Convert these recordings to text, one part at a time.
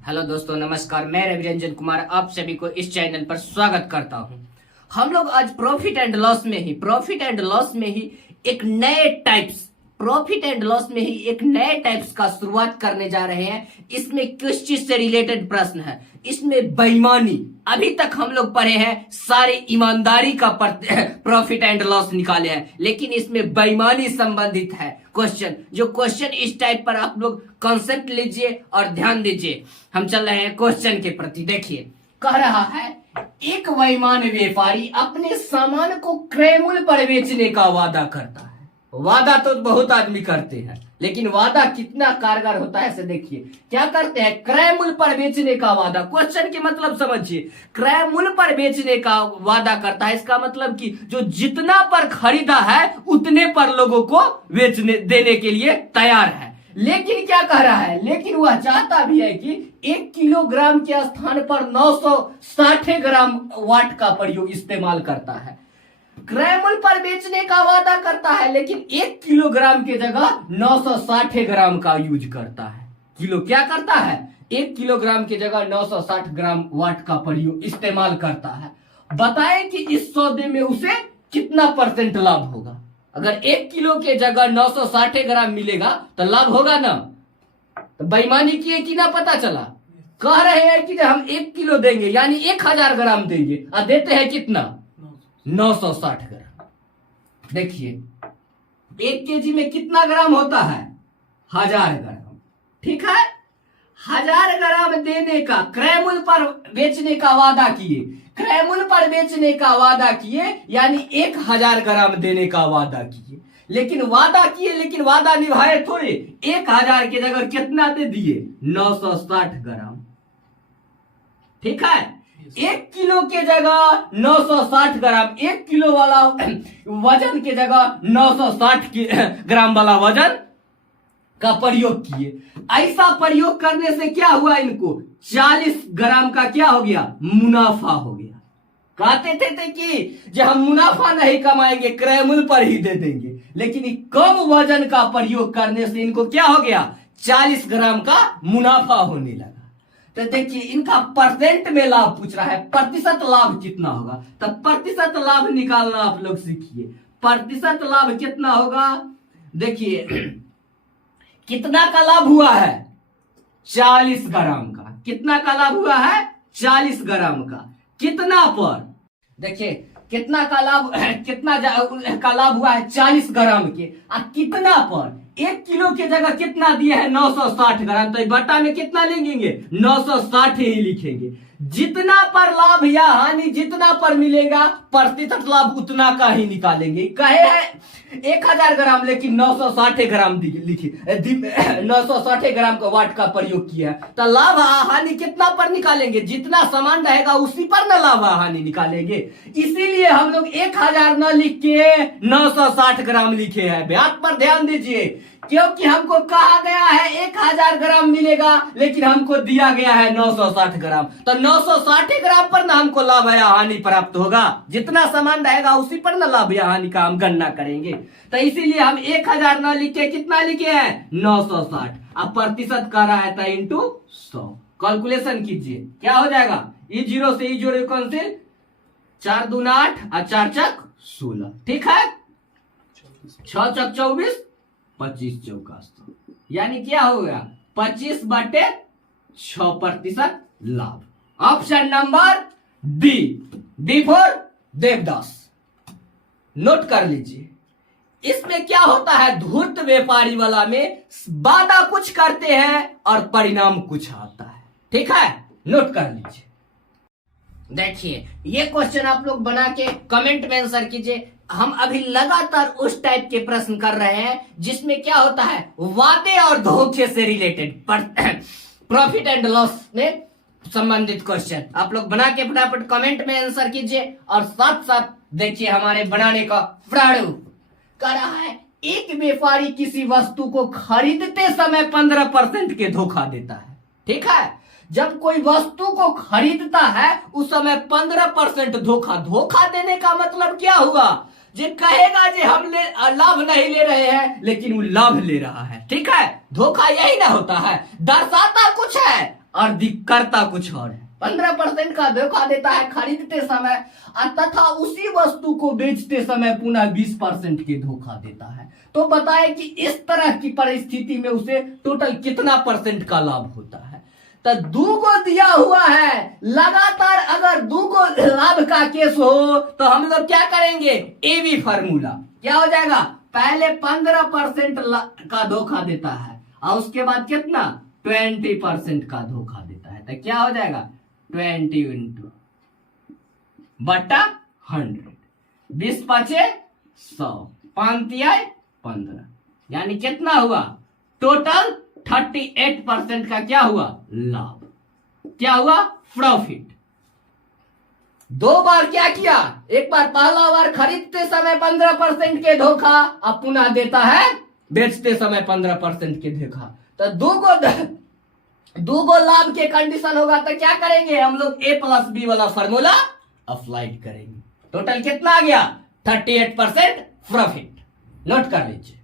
Hello दोस्तों, नमस्कार। मैं रवि रंजन कुमार आप सभी को इस चैनल पर स्वागत करता हूं। हम लोग आज प्रॉफिट एंड लॉस में ही एक नए टाइप्स का शुरुआत करने जा रहे हैं। इसमें किस चीज से रिलेटेड प्रश्न है? इसमें बेईमानी। अभी तक हम लोग पढ़े हैं सारे ईमानदारी का प्रॉफिट एंड लॉस निकाले हैं, लेकिन इसमें बेईमानी संबंधित है क्वेश्चन। जो क्वेश्चन इस टाइप पर आप लोग कंसेप्ट लीजिए और ध्यान दीजिए। हम चल रहे हैं क्वेश्चन के प्रति। देखिए, कह रहा है एक बेईमान व्यापारी अपने सामान को क्रय मूल्य पर बेचने का वादा करता है। वादा तो बहुत आदमी करते हैं, लेकिन वादा कितना कारगर होता है इसे देखिए। क्या करते हैं? क्रय मूल्य पर बेचने का वादा। क्वेश्चन के मतलब समझिए। क्रय मूल्य पर बेचने का वादा करता है, इसका मतलब कि जो जितना पर खरीदा है उतने पर लोगों को बेचने देने के लिए तैयार है। लेकिन क्या कह रहा है? लेकिन वह चाहता भी है कि 1 किलोग्राम के स्थान पर 960 ग्राम वाट का प्रयोग इस्तेमाल करता है। क्रय मूल्य पर बेचने का वादा करता है, लेकिन 1 किलोग्राम के जगह 960 ग्राम का यूज करता है। किलो क्या करता है? 1 किलोग्राम के जगह 960 ग्राम वाट का प्रयोग इस्तेमाल करता है। बताएं कि इस सौदे में उसे कितना % लाभ होगा? अगर 1 किलो के जगह 960 ग्राम मिलेगा तो लाभ होगा ना? तो बेईमानी किए कि ना पता चला। कह रहे हैं कि हम 1 किलो देंगे यानी 1000 ग्राम देंगे, और देते हैं कितना? 960 ग्राम। देखिए, 1 केजी में कितना ग्राम होता है? 1000 ग्राम। ठीक है, 1000 ग्राम देने का क्रय मूल्य पर बेचने का वादा किए। क्रय मूल्य पर बेचने का वादा किए यानी 1000 ग्राम देने का वादा किए। लेकिन वादा निभाए थोड़े। 1000 की जगह कितना दे दिए? 960 ग्राम। ठीक है, 1 किलो के जगह 960 ग्राम, 1 किलो वाला वजन के जगह 960 ग्राम वाला वजन का प्रयोग किए। ऐसा प्रयोग करने से क्या हुआ? इनको 40 ग्राम का क्या हो गया? मुनाफा हो गया। कहते थे कि जो हम मुनाफा नहीं कमाएंगे, क्रय मूल्य पर ही दे देंगे, लेकिन कम वजन का प्रयोग करने से इनको क्या हो गया? 40 ग्राम का मुनाफा होने लगा। तो देखिए, इनका परसेंट में लाभ पूछ रहा है, प्रतिशत लाभ कितना होगा? तो प्रतिशत लाभ निकालना आप लोग सीखिए। प्रतिशत लाभ कितना होगा? देखिए, कितना का लाभ हुआ है? 40 ग्राम का। कितना का लाभ हुआ है? 40 ग्राम का। कितना पर? देखिए, कितना का लाभ हुआ है? 40 ग्राम के। और कितना पर? 1 किलो की जगह कितना दिया है? 960 ग्राम। तो बट्टा में कितना लिखेंगे? 960 ही लिखेंगे। जितना पर लाभ या हानि जितना पर मिलेगा, प्रतिशत लाभ उतना का ही निकालेंगे। कहे है 1000 ग्राम, लेकिन 960 ग्राम लिखी, 960 ग्राम का वाट का प्रयोग किया, तो लाभ हानि कितना पर निकालेंगे? जितना सामान रहेगा उसी पर ना लाभ हानि निकालेंगे। इसीलिए हम लोग 1000 न लिख के 960 ग्राम लिखे हैं। बात पर ध्यान दीजिए, क्योंकि हमको कहा गया है 1000 ग्राम मिलेगा, लेकिन हमको दिया गया है 960 ग्राम। तो 960 ग्राम पर ना हमको लाभ या हानि प्राप्त होगा। जितना सामान रहेगा उसी पर ना लाभ या हानि का हम गणना करेंगे। तो इसीलिए हम 1000 ना लिखे, कितना लिखे हैं? 960। अब प्रतिशत कह रहा है तो इंटू 100। कैलकुलेशन कीजिए, क्या हो जाएगा? ई जीरो से ई जोड़े कैंसिल, 4 दूना 8 और 4 चक 16। ठीक है, 6 चक 24, 25 चौका 100, यानी क्या हो गया? 25/6% लाभ। Option number D for Devdas. Note कर लीजिए। इसमें क्या होता है? धूर्त व्यापारी वाला में वादा कुछ करते हैं और परिणाम कुछ आता है। ठीक है, नोट कर लीजिए। देखिए, ये क्वेश्चन आप लोग बना के कमेंट में आंसर कीजिए। हम अभी लगातार उस टाइप के प्रश्न कर रहे हैं जिसमें क्या होता है? वादे और धोखे से रिलेटेड प्रॉफिट एंड लॉस में संबंधित क्वेश्चन आप लोग बना के फटाफट कमेंट में आंसर कीजिए। और साथ साथ देखिए हमारे बनाने का प्रारूप कर रहा है। एक व्यापारी किसी वस्तु को खरीदते समय 15% के धोखा देता है। ठीक है, जब कोई वस्तु को खरीदता है उस समय 15% धोखा देने का मतलब क्या हुआ? जो कहेगा जे हम लाभ नहीं ले रहे हैं, लेकिन वो लाभ ले रहा है। ठीक है, धोखा यही ना होता है। दर्शाता कुछ है और करता कुछ और है। 15% का धोखा देता है खरीदते समय तथा उसी वस्तु को बेचते समय पुनः 20% के धोखा देता है। तो बताए कि इस तरह की परिस्थिति में उसे टोटल कितना परसेंट का लाभ होता है। तो 2 को दिया हुआ है, लगातार अगर 2 को लाभ का केस हो तो हम लोग क्या करेंगे, एबी फार्मूला क्या हो जाएगा, पहले 15% का धोखा देता है और उसके बाद कितना 20% का धोखा देता है। तो क्या हो जाएगा 20 इंटू बटा 100, 20 पचे 100, 5 तिया 15, यानी कितना हुआ टोटल 38% का क्या हुआ लाभ, क्या हुआ प्रॉफिट। 2 बार क्या किया, एक बार पहला बार खरीदते समय 15% के धोखा, अब पुनः देता है बेचते समय 15% के धोखा। तो 2 को लाभ के कंडीशन होगा तो क्या करेंगे हम लोग, A प्लस बी वाला फॉर्मूला अप्लाइड करेंगे। टोटल कितना आ गया 38% प्रॉफिट। नोट कर लीजिए।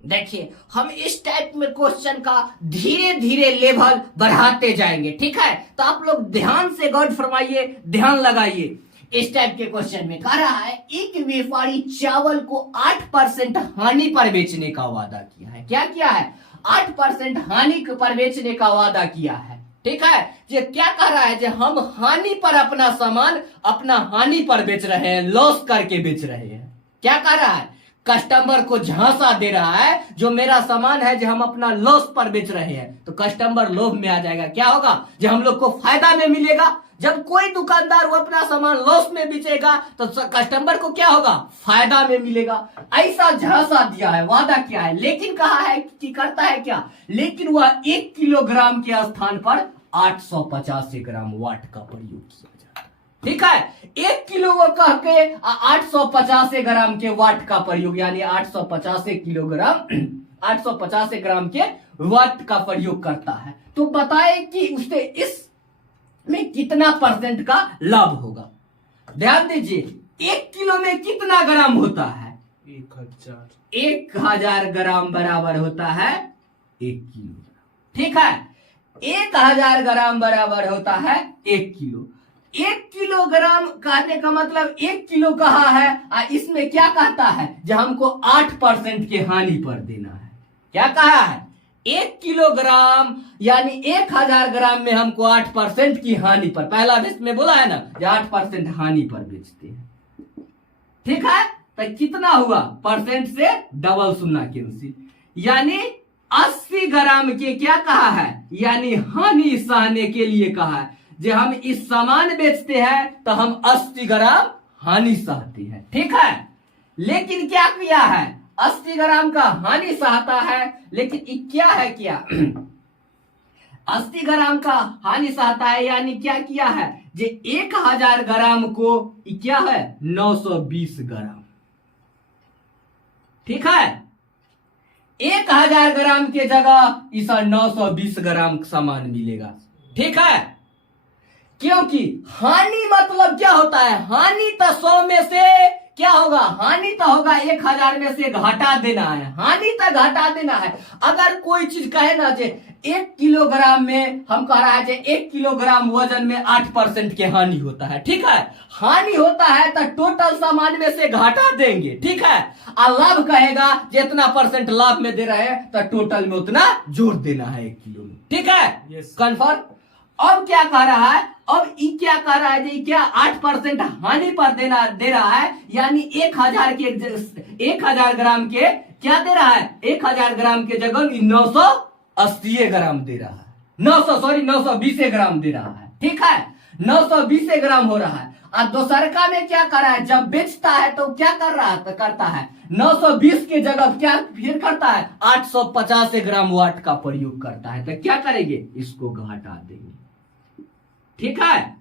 देखिए हम इस टाइप में क्वेश्चन का धीरे धीरे लेवल बढ़ाते जाएंगे, ठीक है। तो आप लोग ध्यान से गौर फरमाइए, ध्यान लगाइए। इस टाइप के क्वेश्चन में कह रहा है एक व्यापारी चावल को 8% हानि पर बेचने का वादा किया है। क्या किया है, 8% हानि पर बेचने का वादा किया है, ठीक है। ये क्या कह रहा है, जो हम हानि पर अपना सामान अपना हानि पर बेच रहे हैं, लॉस करके बेच रहे हैं। क्या कह रहा है, कस्टमर को झांसा दे रहा है, जो मेरा सामान है जो हम अपना लॉस पर बेच रहे हैं, तो कस्टमर लोभ में आ जाएगा। क्या होगा, जो हम लोग को फायदा में मिलेगा। जब कोई दुकानदार वो अपना सामान लॉस में बेचेगा तो कस्टमर को क्या होगा, फायदा में मिलेगा। ऐसा झांसा दिया है, वादा किया है, लेकिन कहा है कि करता है क्या, लेकिन वह 1 किलोग्राम के स्थान पर 850 ग्राम वाट का प्रयोग किया जाता है, ठीक है। 1 किलो वो कह के 850 ग्राम के वाट का प्रयोग, यानी 850 किलोग्राम 850 ग्राम के वाट का प्रयोग करता है। तो बताए कि उसे इस में कितना परसेंट का लाभ होगा। ध्यान दीजिए 1 किलो में कितना ग्राम होता है, 1000 ग्राम बराबर होता है 1 किलो, ठीक है। 1000 ग्राम बराबर होता है 1 किलो। 1 किलोग्राम कहने का मतलब 1 किलो कहा है, इसमें क्या कहता है, जो हमको 8% के हानि पर देना है। क्या कहा है, 1 किलोग्राम यानी 1000 ग्राम में हमको 8% की हानि पर, पहला इसमें बोला है ना, जो 8% हानि पर बेचते हैं, ठीक है। तो कितना हुआ, परसेंट से डबल सुनना कैंसिल, यानी 80 ग्राम के क्या कहा है, यानी हानि सहने के लिए कहा है। जो हम इस सामान बेचते हैं तो हम 80 ग्राम हानि सहते हैं, ठीक है। लेकिन क्या किया है, 80 ग्राम का हानि सहता है, लेकिन क्या है, क्या 80 ग्राम का हानि सहता है, यानी क्या किया है, जो 1000 ग्राम को क्या है 920 ग्राम, ठीक है। 1000 ग्राम के जगह इस 920 ग्राम सामान मिलेगा, ठीक है। क्योंकि हानि मतलब क्या होता है, हानि तो 100 में से क्या होगा, हानि तो होगा 1000 में से घटा देना है, हानि तो घटा देना है। अगर कोई चीज कहे ना जे 1 किलोग्राम में, हम कह रहा है जे 1 किलोग्राम वजन में 8% के हानि होता है, ठीक है। हानि होता है तो टोटल सामान में से घटा देंगे, ठीक है। और लाभ कहेगा जितना परसेंट लाभ में दे रहे हैं तो टोटल में उतना जोड़ देना है 1 किलो में, ठीक है। कन्फर्म। अब क्या कह रहा है, अब ये क्या कह रहा है, जी क्या 8% हानि पर दे रहा है, यानी 1000 ग्राम के क्या दे रहा है, 1000 ग्राम के जगह 980 ग्राम दे रहा है, 920 ग्राम दे रहा है, ठीक है। 920 ग्राम हो रहा है। और दूसरका में क्या कर रहा है, जब बेचता है तो क्या कर रहा है, तो करता है 920 के जगह क्या फिर करता है 850 ग्राम वाट का प्रयोग करता है। तो क्या करेंगे, इसको घटा देंगे, ठीक है,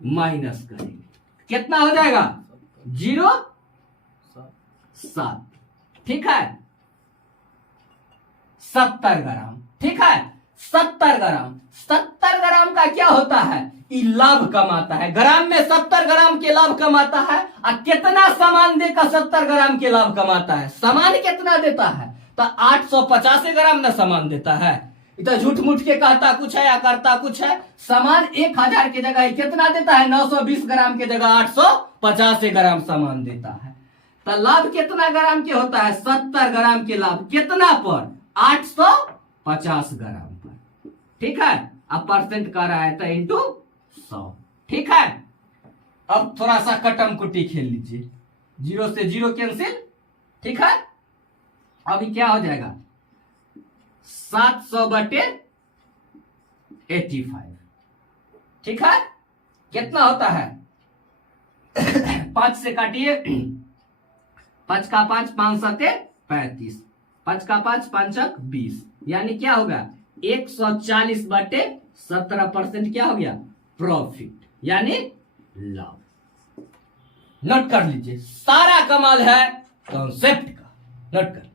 माइनस करेंगे, कितना हो जाएगा 0.7, ठीक है, 70 ग्राम, ठीक है। 70 ग्राम का क्या होता है, ये लाभ कमाता है, ग्राम में 70 ग्राम के लाभ कमाता है। और कितना सामान देकर 70 ग्राम के लाभ कमाता है, सामान कितना देता है, तो 850 ग्राम ना सामान देता है, इतना झूठ मूठ के कहता कुछ है या करता कुछ है। सामान 1000 की जगह कितना देता है, 920 ग्राम की जगह 850 ग्राम सामान देता है। तो लाभ कितना ग्राम के होता है, 70 ग्राम के लाभ कितना पर, 850 ग्राम पर। ठीक है, अब परसेंट कर रहा है तो इंटू 100। ठीक है, अब थोड़ा सा कटम कुटी खेल लीजिए, 0 से 0 कैंसिल। ठीक है, अभी क्या हो जाएगा, 700/85। ठीक है, कितना होता है 5 से काटिए, 5 का 5, 5 7 35, 5 का 5, 5 20, यानी क्या होगा 140/17% क्या हो गया, प्रॉफिट यानी लाभ। नोट कर लीजिए, सारा कमाल है कॉन्सेप्ट का, नोट कर लीजिए।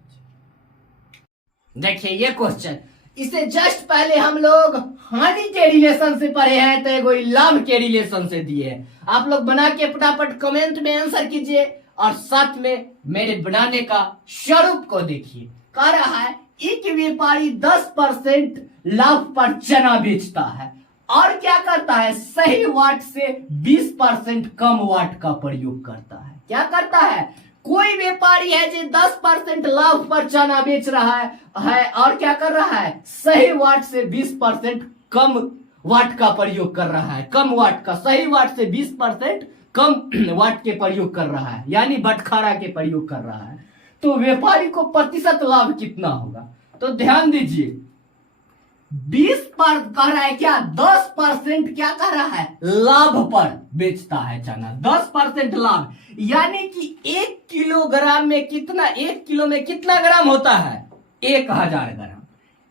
देखिए ये क्वेश्चन, इसे जस्ट पहले हम लोग हानि के रिलेशन से पढ़े हैं, तो कोई लाभ के रिलेशन से दिए हैं। आप लोग बना के फटाफट कमेंट में आंसर कीजिए और साथ में मेरे बनाने का स्वरूप को देखिए। कह रहा है एक व्यापारी 10% लाभ पर चना बेचता है और क्या करता है, सही वाट से 20% कम वाट का प्रयोग करता है। क्या करता है, कोई व्यापारी है जो 10% लाभ पर चना बेच रहा है और क्या कर रहा है, सही वाट से 20% कम वाट का प्रयोग कर रहा है। कम वाट का, सही वाट से 20% कम वाट के प्रयोग कर रहा है, यानी बटखारा के प्रयोग कर रहा है। तो व्यापारी को प्रतिशत लाभ कितना होगा, तो ध्यान दीजिए 20 पर कह रहा है क्या, 10% क्या कर रहा है, लाभ पर बेचता है चना, 10% लाभ, यानी कि 1 किलोग्राम में कितना, 1 किलो में कितना ग्राम होता है, 1000 ग्राम।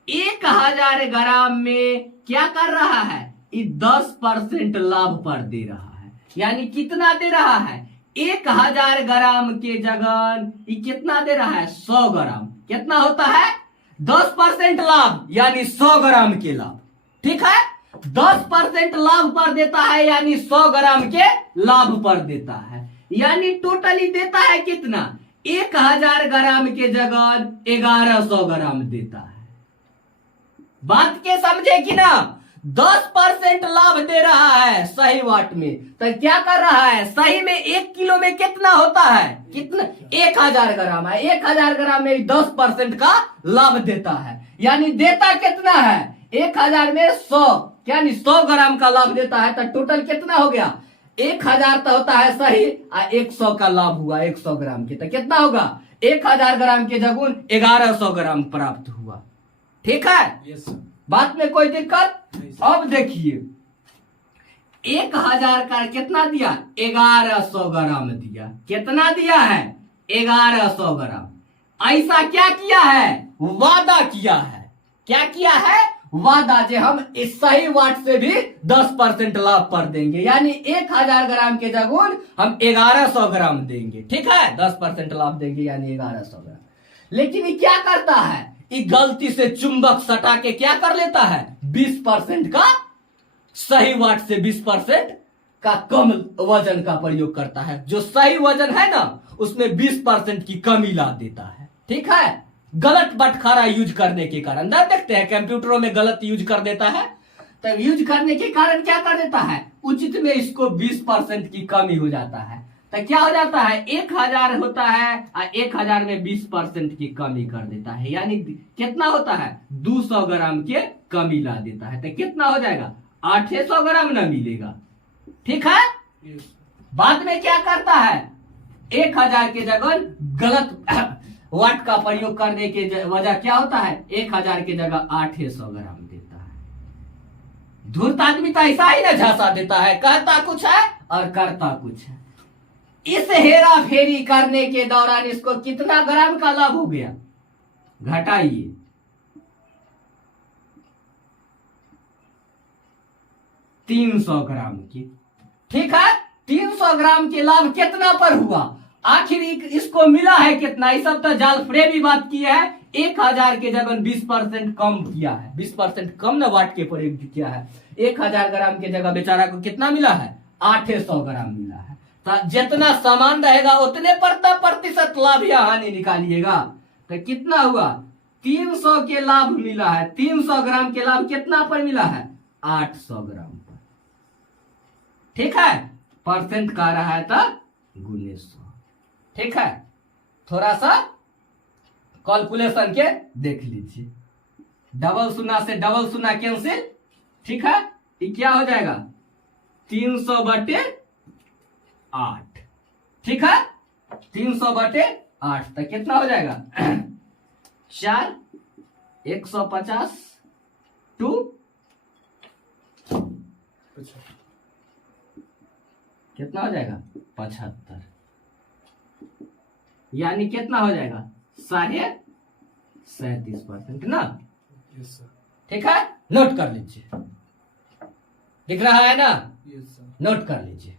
1000 ग्राम में क्या कर रहा है, ये 10% लाभ पर दे रहा है, यानी कितना दे रहा है, 1000 ग्राम के जगह ये कितना दे रहा है, 100 ग्राम। कितना होता है, 10% लाभ यानी 100 ग्राम के लाभ। ठीक है, 10% लाभ पर देता है यानी 100 ग्राम के लाभ पर देता है, यानी टोटली देता है कितना, 1000 ग्राम के जगह 1100 ग्राम देता है। बात के समझे कि ना, 10% लाभ दे रहा है सही वाट में, तो क्या कर रहा है, सही में 1 किलो में कितना होता है, कितना, 1000 ग्राम है, 1000 ग्राम में 10% का लाभ देता है, यानी देता कितना है, 1000 में 100, यानी 100 ग्राम का लाभ देता है। तो टोटल कितना हो गया, 1000 तो होता है सही, 100 का लाभ हुआ 100 ग्राम के, तो कितना होगा, 1000 ग्राम के जगह 1100 ग्राम प्राप्त हुआ। ठीक है, yes, बात में कोई दिक्कत। अब देखिए 1000 का कितना दिया, 1100 ग्राम दिया, कितना दिया है, 1100 ग्राम। ऐसा क्या किया है, वादा किया है, क्या किया है, वादा, जो हम इस सही वाट से भी 10% लाभ पर देंगे, यानी 1000 ग्राम के जगह हम 1100 ग्राम देंगे। ठीक है, 10% लाभ देंगे यानी 1100 ग्राम। लेकिन ये क्या करता है, ये गलती से चुंबक सटा के क्या कर लेता है, 20% का, सही वाट से 20% का कम वजन का प्रयोग करता है। जो सही वजन है ना उसमें 20% की कमी ला देता है। ठीक है, गलत बटखारा यूज करने के कारण, ना देखते हैं कंप्यूटरों में गलत यूज कर देता है, तो यूज करने के कारण क्या कर देता है, उचित में इसको 20% की कमी हो जाता है। तो क्या हो जाता है, 1000 होता है और 1000 में 20% की कमी कर देता है, यानी कितना होता है, 200 ग्राम के कमी ला देता है। तो कितना हो जाएगा, 800 ग्राम ना मिलेगा। ठीक है, बाद में क्या करता है, 1000 के जगह गलत वाट का प्रयोग करने के वजह क्या होता है, 1000 के जगह 800 ग्राम देता है। धूर्त आदमी तो ऐसा ही ना झांसा देता है, कहता कुछ है और करता कुछ है। इस हेरा फेरी करने के दौरान इसको कितना ग्राम का लाभ हो गया, घटाइए, 300 ग्राम की। ठीक है, 300 ग्राम के लाभ कितना पर हुआ, आखिर इसको मिला है कितना, ये सब तो जाल फरेबी बात की है। 1000 के जगह 20% कम किया है, 20% कम ना वाट के प्रयोग किया है। 1000 ग्राम के जगह बेचारा को कितना मिला है, 800 ग्राम मिला है। तो जितना सामान रहेगा उतने प्रतिशत लाभ या हानि निकालिएगा, तो कितना हुआ, 300 के लाभ मिला है, 300 ग्राम के लाभ कितना पर मिला है, 800 ग्राम पर। ठीक है, परसेंट का रहा है तो गुने 100। ठीक है, थोड़ा सा कैलकुलेशन के देख लीजिए। डबल शून्य से डबल शून्य कैंसिल। ठीक है, ये क्या हो जाएगा, 300/8। ठीक है, 300/8 तो कितना हो जाएगा 4, 150 टू कितना हो जाएगा 75, यानी कितना हो जाएगा 37.5% ना। ठीक है, नोट कर लीजिए, दिख रहा है ना, नोट कर लीजिए।